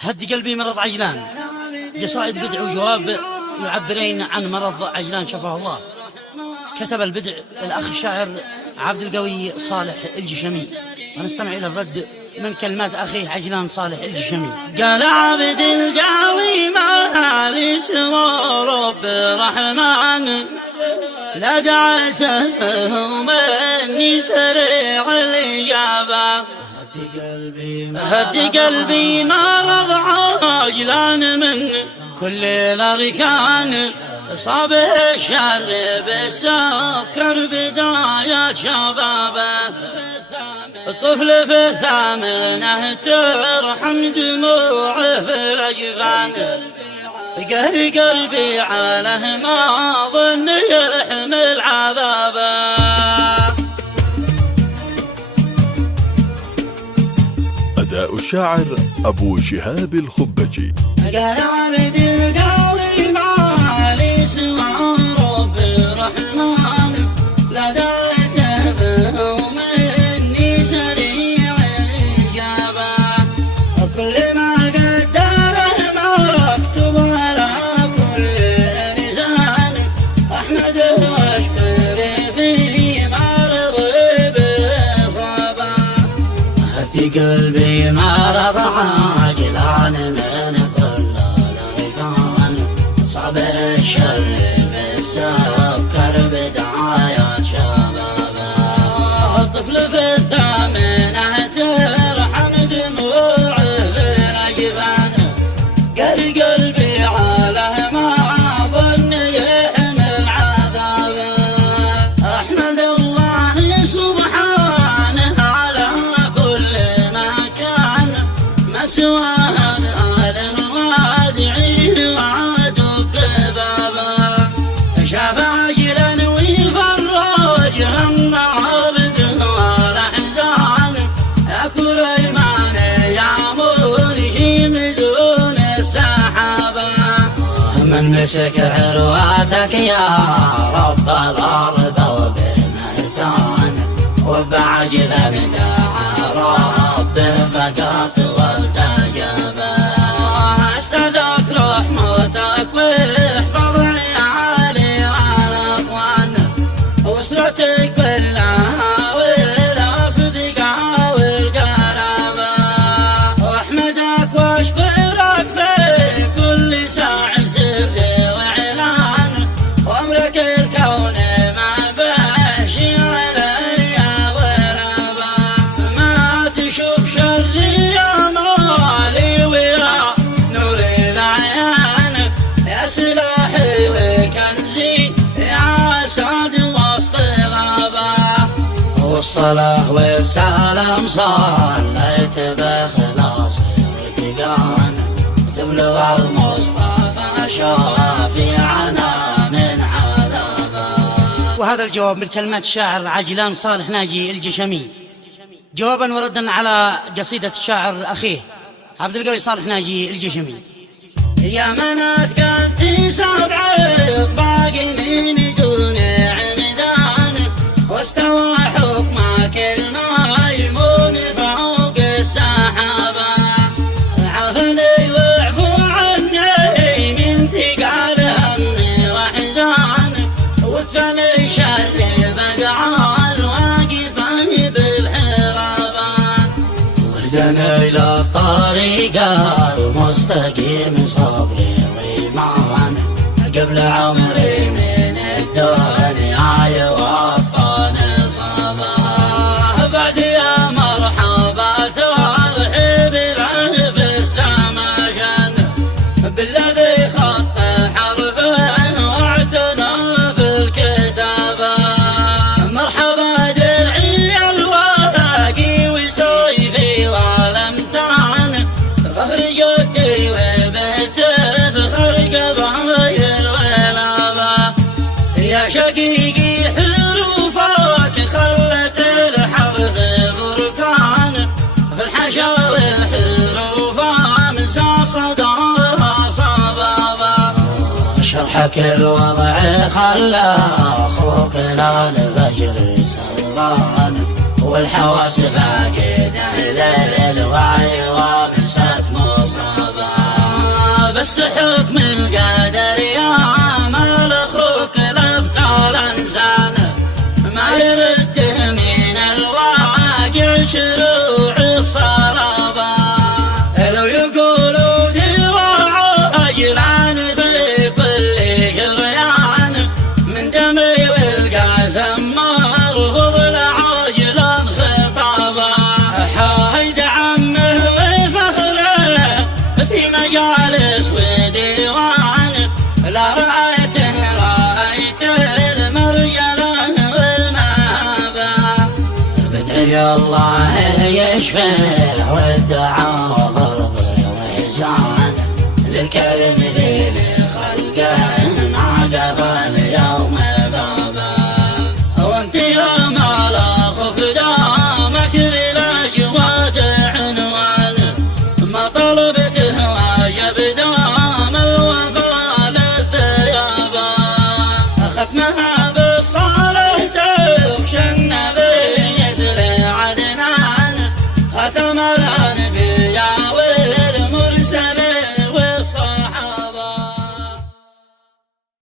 هد قلبي مرض عجلان، قصائد بدع وجواب يعبرين عن مرض عجلان شفاه الله. كتب البدع الأخ الشاعر عبد القوي صالح الجشمي، ونستمع إلى الرد من كلمات أخيه عجلان صالح الجشمي. قال عبد القوي ما لي سوى رب الرحمن، لا دعته مني سريع الإجابة. هد قلبي مرض عجلان من كل الأركان، صابه الشر بالسكر بداية شبابه. الطفل في الثامنة ترحم دموعه في الأجفان، قهر قلبي عليه ما ظن يحمل عذابه. أداء الشاعر أبو شهاب الخبجي. قال عبد القوي ما لي سوى رب الرحمن، لا دعته مني سريع الإجابة. وكل ما قدره مكتوب على كل لسان، أحمده واشكره في مرض بإصابة. هد قلبي مرض عجلان من كل الأركان، صعب الشر بالسكر بداية شبابه. الطفل في الثامنة ترحم دموعه في الأجفان، قهر قلبي عليه ما ظن يحمل عذابه. أحمد الله سبحانه على كل ما كان، ما سواه أسأله وأدعيه وأدق بابه. شاف عجلا ويفرج هم عبده والأحزان، يا كريمان يا مرشي مزون السحابة. من مسك عرواتك يا رب الأرض وبالمهتان، وبعجلا دعا ربه فقط والتجابه. أسألك رحمتك واحفظ عيالي والأخوان، وأسرتك كلها والأصدقاء والقرابة. وأحمدك وأشكرك في كل ساعة سر وإعلان، وأمرك الكون ما بهشي علي ضرابة. ما تشوف شري يا مالي ويا نور العيان، يا سلاحي وكنزي يا سعد وسط غابة. والصلاة والسلام صليت بإخلاص واتقان، تبلغ المصطفى شافعنا من عذابه. وهذا الجواب من كلمات الشاعر عجلان صالح ناجي الجشمي، جوابا وردا على قصيدة الشاعر أخيه عبد القوي صالح ناجي الجشمي. يا من أتقنت سبع أطباق من دون عمدان، واستوى حكمك الميمون فوق السحابة. عافني واعفو عني من ثقال همي وحزان، وادفني شر بقع الواقفة بالحرابة. واهدنا إلى الطريق المستقيم صبري وإيمان، قبل عمري من الدنيا يوفاني صباح. بعد يا مرحبا ترحب العهد في السما كان، بالذي خط حرفه واعتنى في الكتابة. مرحبا درعي الواقي وسيفي والامتان، فخر جدي وبيته فخر قبايل والابا. يا شقيقي حروفك خلت الحرف بركان، في الحشا والحروف امسى صداها صبابا. شرحك الوضع خلى اخوك لا الفجر سهران، والحواس فاقدة للوعي ومسات مصابة. الله يشفع والدعاء فرض وإحسان للكريم ذي لخلقه ما قفل يوم بابا. وانت يا مالا خوف دامك للأجواد عنوان ما طلبته